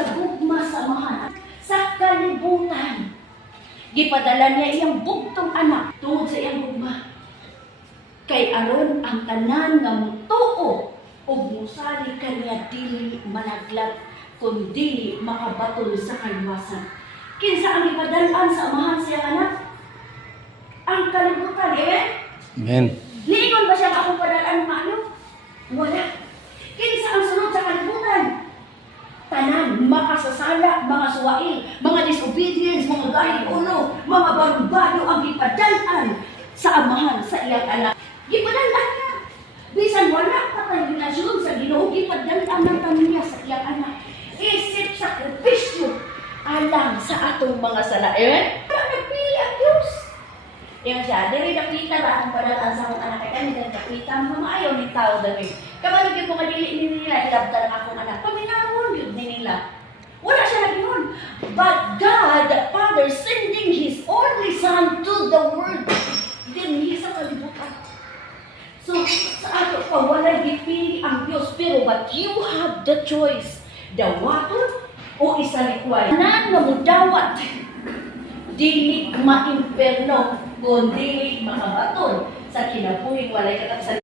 sa gugma samahan sa kalibutan. Gipadala niya iyang bugtong anak tungod sa iyang gugma. Kay aron ang tanan nga mutuo ug musali kaniya dili managlag kundi makabaton sa kaliwasan. Kinsa ang ipadalan sa amahan sa iyang anak? Ang kalibutan, amen? Amen. Liingon ba siya akong padalaan maayo? Wala. Kinsa ang sunod sa kalibutan? Tanan, makasasala, mga suwail, mga disobedience, mga gahit uno, mga barubado ang ipadalan sa amahan sa iyang anak. Gipadalan niya. Bisan wala pa tayo ginasyon sa Ginoo, gipadalan ng pamilya sa iyang anak. Isip sakripisyo alang sa atong mga sala. Nagpili ang Diyos. Yan siya, diri nakita ra ang padalaan sa akong anak. Kaya nila nakita, maayaw ni tao dali. Kamalagin mo kadili nila, hilabta ng akong anak. Paminamon yun nila. Wala siya naginoon. But God, the Father, sending His only Son to the world. Dinhi sa kalibutan. So, sa ato pa, wala gipili ang Diyos. Pero, but you have the choice. Dawaton o isalikway. Tanan nga mudawat. Dili maimperno, kundi makabaton sa kinabuhing walay katapsan.